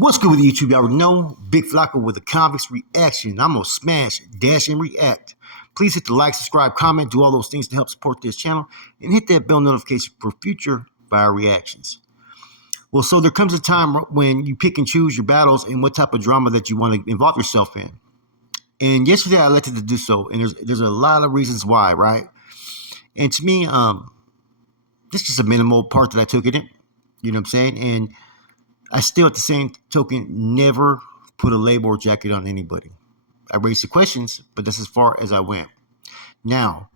What's good with YouTube? Y'all already know. Big Flocka with a convicts reaction. I'm going to smash, dash, and react. Please hit the like, subscribe, comment, do all those things to help support this channel, and hit that bell notification for future fire reactions. Well, so there comes a time when you pick and choose your battles and what type of drama that you want to involve yourself in. And yesterday I elected to do so, and there's a lot of reasons why, right? And to me, this is just a minimal part that I took in it. You know what I'm saying? And I still, at the same token, never put a label or jacket on anybody. I raised the questions, but that's as far as I went. Now,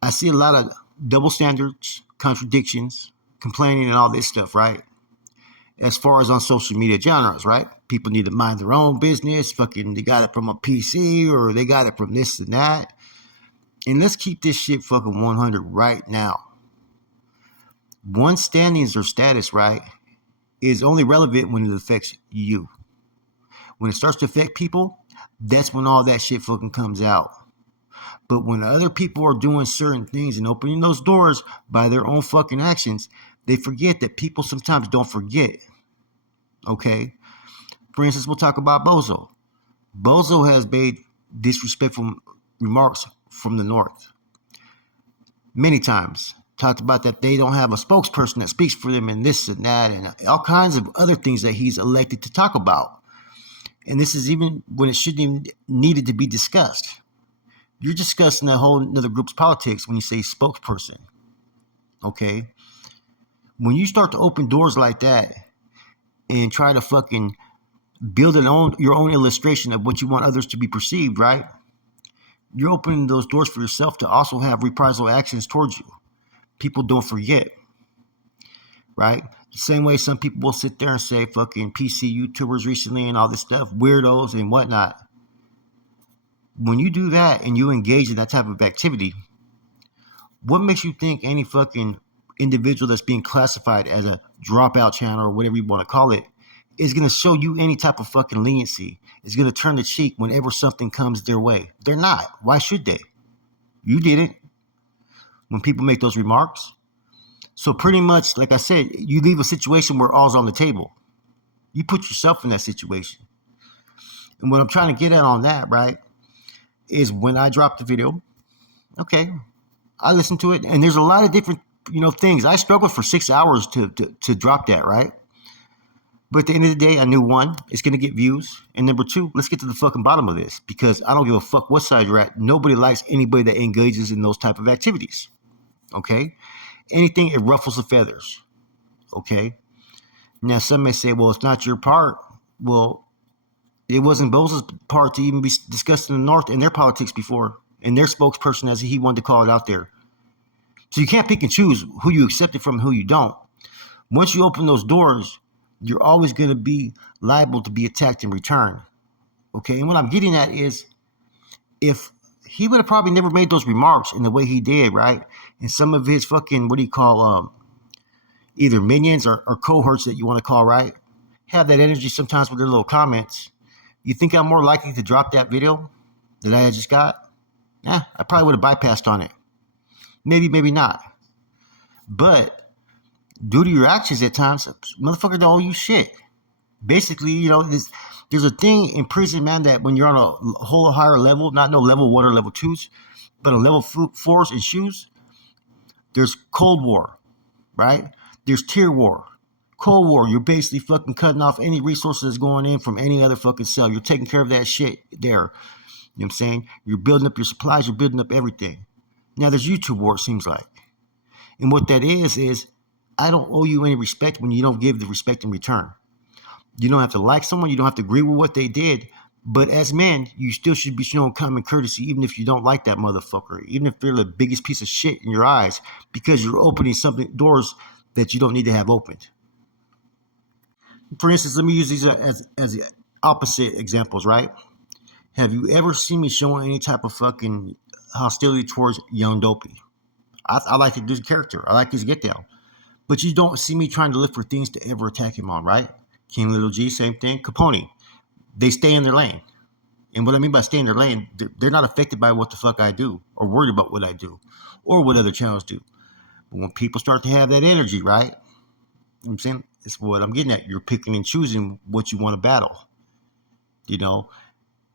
I see a lot of double standards, contradictions, complaining, and all this stuff, right? As far as on social media genres, right? People need to mind their own business. Fucking, they got it from a PC or they got it from this and that. And let's keep this shit fucking 100 right now. One's standings or status, right, is only relevant when it affects you. When it starts to affect people, that's when all that shit fucking comes out. But when other people are doing certain things and opening those doors by their own fucking actions, they forget that people sometimes don't forget. Okay? For instance, we'll talk about Bozo. Bozo has made disrespectful remarks from the North many times. Talked about that they don't have a spokesperson that speaks for them and this and that and all kinds of other things that he's elected to talk about. And this is even when it shouldn't even needed to be discussed. You're discussing a whole another group's politics when you say spokesperson. Okay? When you start to open doors like that and try to fucking build your own illustration of what you want others to be perceived, right? You're opening those doors for yourself to also have reprisal actions towards you. People don't forget, right? The same way some people will sit there and say fucking PC YouTubers recently and all this stuff, weirdos and whatnot. When you do that and you engage in that type of activity, what makes you think any fucking individual that's being classified as a dropout channel or whatever you want to call it is going to show you any type of fucking leniency? Is going to turn the cheek whenever something comes their way? They're not. Why should they? You didn't. When people make those remarks. So pretty much, like I said, you leave a situation where all's on the table. You put yourself in that situation. And what I'm trying to get at on that, right, is when I dropped the video, okay, I listened to it, and there's a lot of different, things. I struggled for 6 hours to drop that, right? But at the end of the day, I knew, one, it's going to get views. And number two, let's get to the fucking bottom of this. Because I don't give a fuck what side you're at. Nobody likes anybody that engages in those type of activities. Okay? Anything, it ruffles the feathers. Okay? Now, some may say, well, it's not your part. Well, it wasn't Bozo's part to even be discussed in the North and their politics before. And their spokesperson, as he wanted to call it out there. So you can't pick and choose who you accept it from and who you don't. Once you open those doors, you're always going to be liable to be attacked in return. Okay? And what I'm getting at is, if he would have probably never made those remarks in the way he did, right? And some of his fucking, either minions or cohorts that you want to call, right? Have that energy sometimes with their little comments. You think I'm more likely to drop that video that I just got? I probably would have bypassed on it. Maybe, maybe not. But due to your actions at times, motherfucker don't owe you shit. Basically, there's a thing in prison, man, that when you're on a whole higher level, not no level 1 or level 2s, but on level 4s and shoes, there's Cold War, right? There's Tier War. Cold War, you're basically fucking cutting off any resources that's going in from any other fucking cell. You're taking care of that shit there. You know what I'm saying? You're building up your supplies, you're building up everything. Now there's YouTube War, it seems like. And what that is I don't owe you any respect when you don't give the respect in return. You don't have to like someone. You don't have to agree with what they did. But as men, you still should be showing common courtesy, even if you don't like that motherfucker, even if they're the biggest piece of shit in your eyes, because you're opening doors that you don't need to have opened. For instance, let me use these as the opposite examples, right? Have you ever seen me showing any type of fucking hostility towards Young Dopey? I like his character. I like his get down. But you don't see me trying to look for things to ever attack him on, right? King Little G, same thing. Capone, they stay in their lane. And what I mean by stay in their lane, they're not affected by what the fuck I do or worried about what I do or what other channels do. But when people start to have that energy, right? You know what I'm saying? It's what I'm getting at. You're picking and choosing what you want to battle. You know,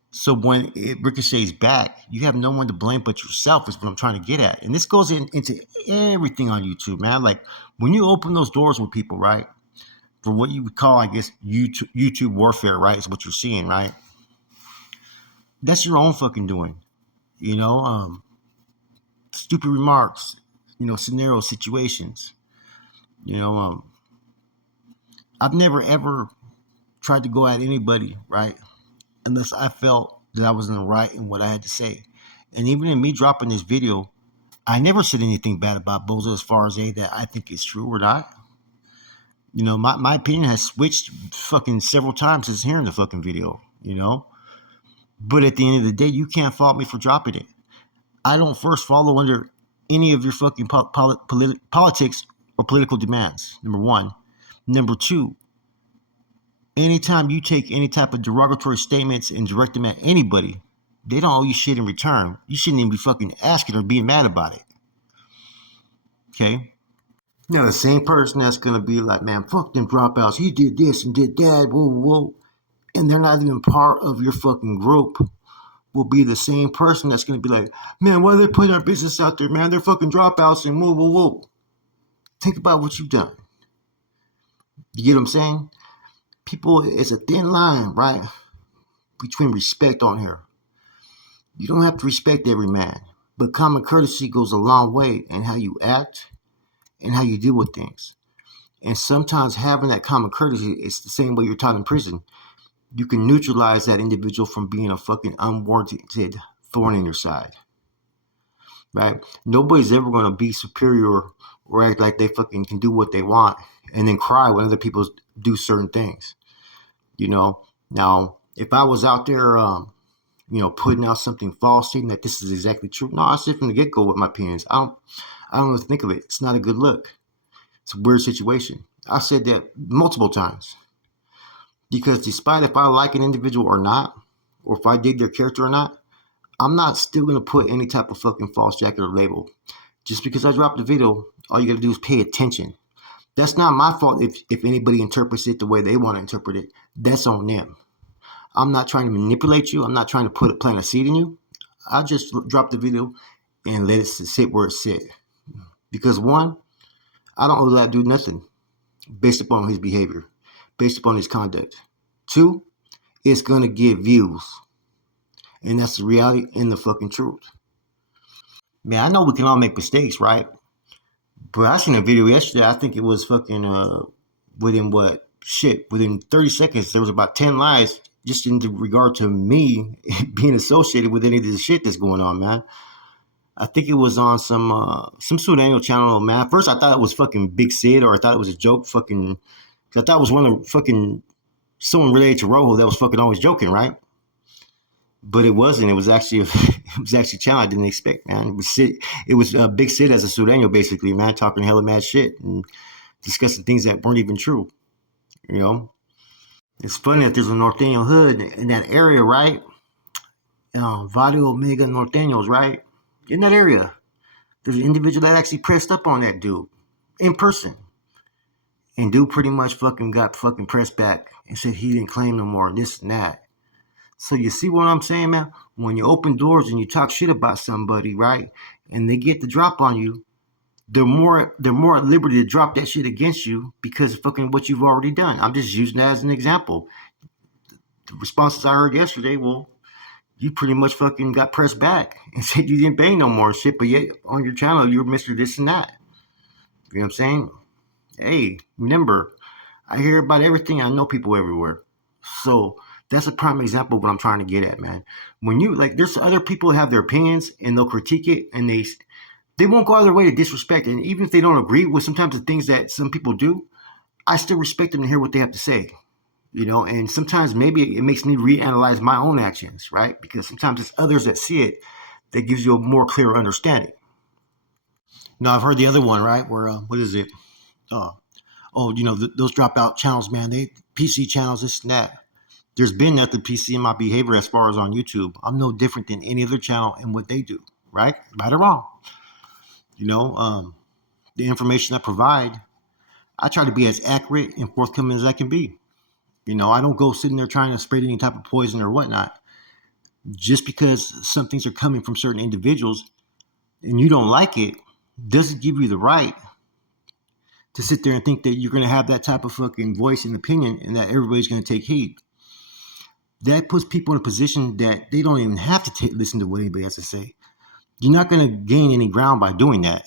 so when it ricochets back, you have no one to blame but yourself. Is what I'm trying to get at. And this goes into everything on YouTube, man. Like when you open those doors with people, right? For what you would call, I guess, YouTube warfare, right? Is what you're seeing, right? That's your own fucking doing. You know, stupid remarks, scenario situations. You know, I've never ever tried to go at anybody, right? Unless I felt that I was in the right in what I had to say. And even in me dropping this video, I never said anything bad about Bozo as far as that I think is true or not. My opinion has switched fucking several times since hearing the fucking video. But at the end of the day, you can't fault me for dropping it. I don't first follow under any of your fucking politics or political demands, number one. Number two, anytime you take any type of derogatory statements and direct them at anybody, they don't owe you shit in return. You shouldn't even be fucking asking or being mad about it. Okay? Now, the same person that's going to be like, man, fuck them dropouts. He did this and did that. Whoa, whoa. And they're not even part of your fucking group will be the same person that's going to be like, man, why are they putting our business out there, man? They're fucking dropouts and whoa, whoa, whoa. Think about what you've done. You get what I'm saying? People, it's a thin line, right? Between respect on here. You don't have to respect every man, but common courtesy goes a long way in how you act and how you deal with things. And sometimes having that common courtesy is the same way you're taught in prison. You can neutralize that individual from being a fucking unwarranted thorn in your side. Right? Nobody's ever going to be superior or act like they fucking can do what they want and then cry when other people do certain things. Now, if I was out there, putting out something false, stating that this is exactly true, no, I said from the get go with my opinions. I don't know what to think of it. It's not a good look. It's a weird situation. I said that multiple times because despite if I like an individual or not, or if I dig their character or not, I'm not still going to put any type of fucking false jacket or label. Just because I dropped the video, all you got to do is pay attention. That's not my fault if anybody interprets it the way they want to interpret it. That's on them. I'm not trying to manipulate you. I'm not trying to plant a seed in you. I just dropped the video and let it sit where it sit. Because one, I don't owe that dude nothing based upon his behavior, based upon his conduct. Two, it's going to get views. And that's the reality and the fucking truth. Man, I know we can all make mistakes, right? But I seen a video yesterday. I think it was fucking within 30 seconds, there was about 10 lies just in regard to me being associated with any of this shit that's going on, man. I think it was on some pseudo channel, man. At first, I thought it was fucking Big Sid, or I thought it was a joke, fucking. I thought it was one of the fucking someone related to Rojo that was fucking always joking, right? But it wasn't. It was actually a channel I didn't expect, man. It was Sid. It was Big Sid as a pseudo, basically, man, talking hella mad shit and discussing things that weren't even true. It's funny that there's a Norteño hood in that area, right? Vadio Omega Norteños, right? In that area, there's an individual that actually pressed up on that dude in person. And dude pretty much fucking got fucking pressed back and said he didn't claim no more, this and that. So you see what I'm saying, man? When you open doors and you talk shit about somebody, right? And they get the drop on you, they're more at liberty to drop that shit against you because of fucking what you've already done. I'm just using that as an example. The responses I heard yesterday, well, you pretty much fucking got pressed back and said you didn't bang no more and shit, but yet on your channel you're Mr. This and that. You know what I'm saying? Hey, remember, I hear about everything. I know people everywhere. So that's a prime example of what I'm trying to get at, man. When you there's other people who have their opinions and they'll critique it and they won't go out of their way to disrespect it. And even if they don't agree with sometimes the things that some people do, I still respect them to hear what they have to say. And sometimes maybe it makes me reanalyze my own actions, right? Because sometimes it's others that see it that gives you a more clear understanding. Now, I've heard the other one, right? Where, what is it? Those dropout channels, man, they PC channels, this and that. There's been nothing PC in my behavior as far as on YouTube. I'm no different than any other channel in what they do, right? Right or wrong. The information I provide, I try to be as accurate and forthcoming as I can be. I don't go sitting there trying to spread any type of poison or whatnot. Just because some things are coming from certain individuals and you don't like it doesn't give you the right to sit there and think that you're going to have that type of fucking voice and opinion and that everybody's going to take heed. That puts people in a position that they don't even have to listen to what anybody has to say. You're not going to gain any ground by doing that.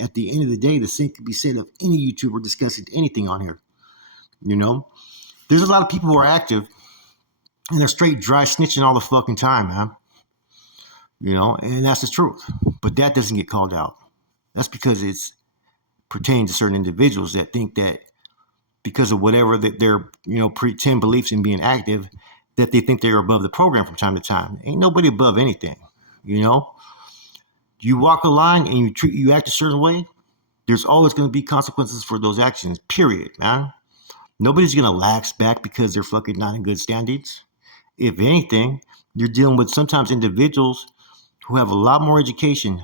At the end of the day, the same could be said of any YouTuber discussing anything on here. There's a lot of people who are active and they're straight dry snitching all the fucking time, man. And that's the truth. But that doesn't get called out. That's because it's pertaining to certain individuals that think that because of whatever that their pretend beliefs in being active, that they think they're above the program from time to time. Ain't nobody above anything. You walk a line and you act a certain way, there's always going to be consequences for those actions, period, man. Nobody's going to lax back because they're fucking not in good standings. If anything, you're dealing with sometimes individuals who have a lot more education,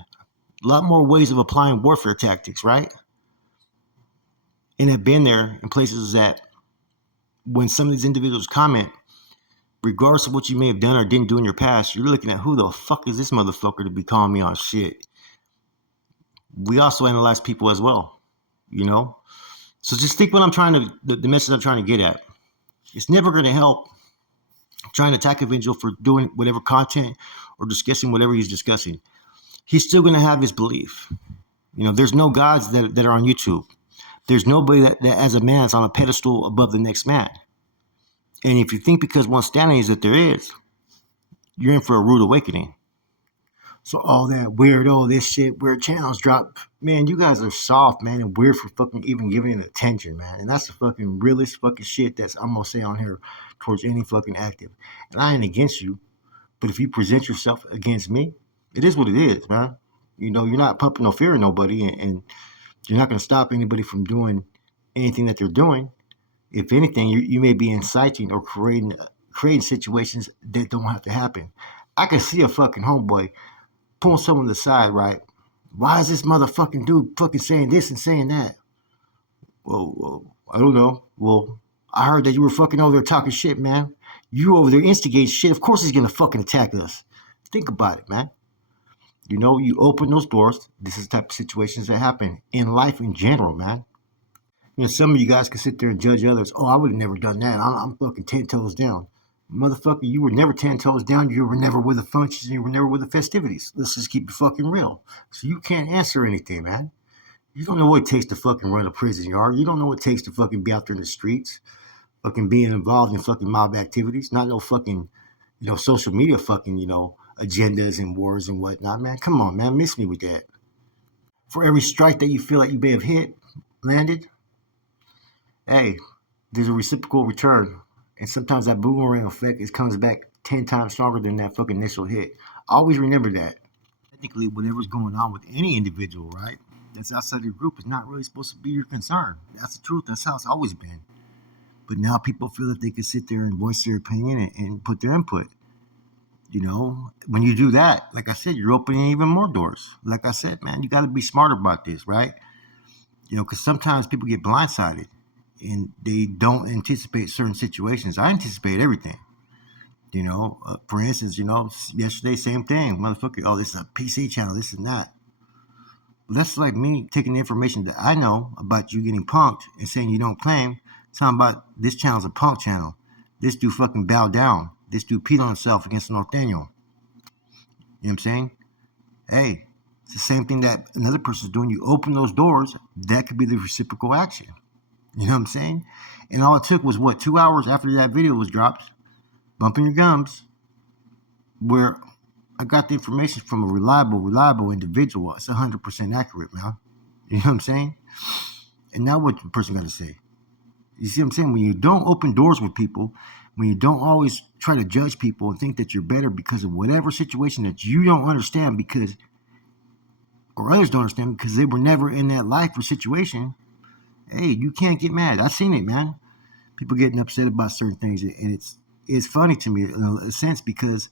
a lot more ways of applying warfare tactics, right? And have been there in places that when some of these individuals comment, regardless of what you may have done or didn't do in your past, you're looking at who the fuck is this motherfucker to be calling me on shit. We also analyze people as well, So just think what the message I'm trying to get at. It's never going to help trying to attack a individual for doing whatever content or discussing whatever he's discussing. He's still going to have his belief. There's no gods that are on YouTube. There's nobody that as a man is on a pedestal above the next man. And if you think because one standing is that there is, you're in for a rude awakening. So all that weirdo, this shit, weird channels drop. Man, you guys are soft, man, and weird for fucking even giving it attention, man. And that's the fucking realest fucking shit that's I'm gonna say on here towards any fucking active. And I ain't against you, but if you present yourself against me, it is what it is, man. You're not pumping no fear in nobody, and you're not gonna stop anybody from doing anything that they're doing. If anything, you may be inciting or creating situations that don't have to happen. I can see a fucking homeboy pulling someone to the side, right? Why is this motherfucking dude fucking saying this and saying that? Well, I don't know. Well, I heard that you were fucking over there talking shit, man. You over there instigating shit. Of course he's gonna fucking attack us. Think about it, man. You open those doors. This is the type of situations that happen in life in general, man. Some of you guys can sit there and judge others. Oh, I would have never done that. I'm fucking 10 toes down. Motherfucker, you were never 10 toes down. You were never with the functions. You were never with the festivities. Let's just keep it fucking real. So you can't answer anything, man. You don't know what it takes to fucking run a prison yard. You don't know what it takes to fucking be out there in the streets, fucking being involved in fucking mob activities. Not no fucking, social media fucking, agendas and wars and whatnot, man. Come on, man. Miss me with that. For every strike that you feel like you may have landed, hey, there's a reciprocal return. And sometimes that boomerang effect comes back 10 times stronger than that fucking initial hit. Always remember that. Technically, whatever's going on with any individual, right, that's outside your group is not really supposed to be your concern. That's the truth. That's how it's always been. But now people feel that they can sit there and voice their opinion and put their input. When you do that, like I said, you're opening even more doors. Like I said, man, you got to be smarter about this, right? Because sometimes people get blindsided and they don't anticipate certain situations. I anticipate everything. For instance, yesterday, same thing. Motherfucker, oh, this is a PC channel, this and that. Well, that's like me taking the information that I know about you getting punked and saying you don't claim, talking about this channel's a punk channel. This dude fucking bowed down. This dude peed on himself against Nathaniel. You know what I'm saying? Hey, it's the same thing that another person's doing. You open those doors, that could be the reciprocal action. You know what I'm saying? And all it took was, 2 hours after that video was dropped, bumping your gums, where I got the information from a reliable individual. It's 100% accurate, man. You know what I'm saying? And now what the person got to say? You see what I'm saying? When you don't open doors with people, when you don't always try to judge people and think that you're better because of whatever situation that you don't understand or others don't understand because they were never in that life or situation, hey, you can't get mad. I've seen it, man. People getting upset about certain things, and it's funny to me in a sense because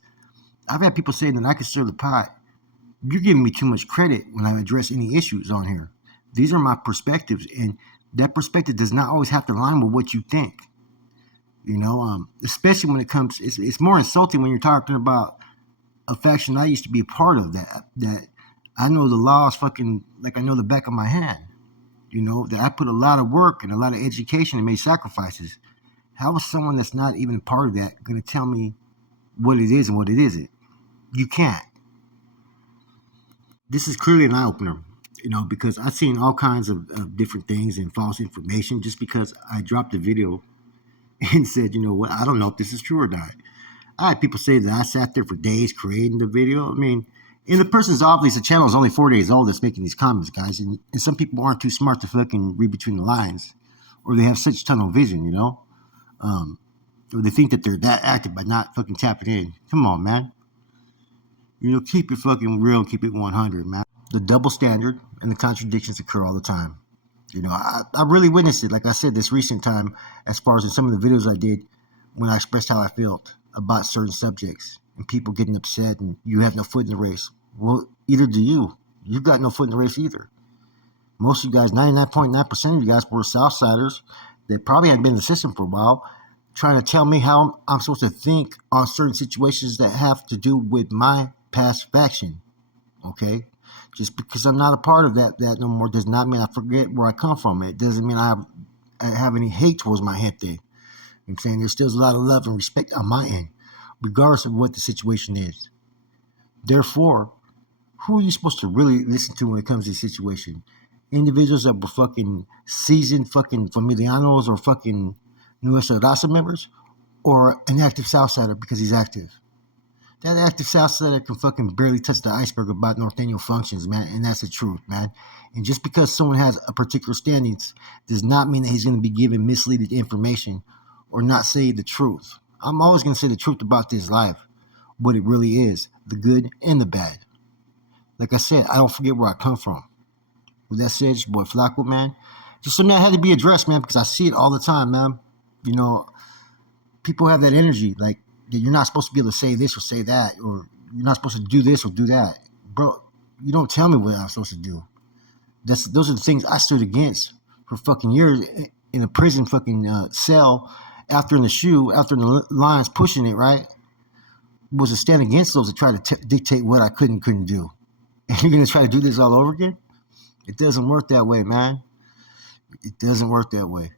I've had people say that I can stir the pot. You're giving me too much credit when I address any issues on here. These are my perspectives, and that perspective does not always have to align with what you think. Especially when it comes, it's more insulting when you're talking about a faction I used to be a part of, that I know the laws fucking like I know the back of my hand. That I put a lot of work and a lot of education and made sacrifices. How is someone that's not even a part of that going to tell me what it is and what it isn't? You can't. This is clearly an eye opener, because I've seen all kinds of different things and false information just because I dropped a video and said, you know what, I don't know if this is true or not. I had people say that I sat there for days creating the video. I mean, and the person's obviously, the channel is only 4 days old that's making these comments, guys. And some people aren't too smart to fucking read between the lines, or they have such tunnel vision, or they think that they're that active by not fucking tapping in. Come on, man. Keep it fucking real, keep it 100, man. The double standard and the contradictions occur all the time. I really witnessed it, like I said, this recent time, as far as in some of the videos I did when I expressed how I felt about certain subjects and people getting upset and you have no foot in the race. Well, either do you. You've got no foot in the race either. Most of you guys, 99.9% of you guys were Southsiders that probably hadn't been in the system for a while, trying to tell me how I'm supposed to think on certain situations that have to do with my past faction. Okay? Just because I'm not a part of that no more does not mean I forget where I come from. It doesn't mean I have any hate towards my gente. I'm saying there's still a lot of love and respect on my end, regardless of what the situation is. Therefore, who are you supposed to really listen to when it comes to this situation? Individuals that were fucking seasoned fucking familianos or fucking Nuestra Raza members, or an active Southsider because he's active? That active Southsider can fucking barely touch the iceberg about Norteño functions, man, and that's the truth, man. And just because someone has a particular standings does not mean that he's going to be given misleading information or not say the truth. I'm always going to say the truth about this life, what it really is, the good and the bad. Like I said, I don't forget where I come from. With that said, it's your boy Flacco, man. Just something that had to be addressed, man, because I see it all the time, man. People have that energy, like, you're not supposed to be able to say this or say that, or you're not supposed to do this or do that. Bro, you don't tell me what I'm supposed to do. Those are the things I stood against for fucking years in a prison fucking cell, after in the lines pushing it, right? Was to stand against those that try to dictate what I couldn't do. And you're going to try to do this all over again? It doesn't work that way, man. It doesn't work that way.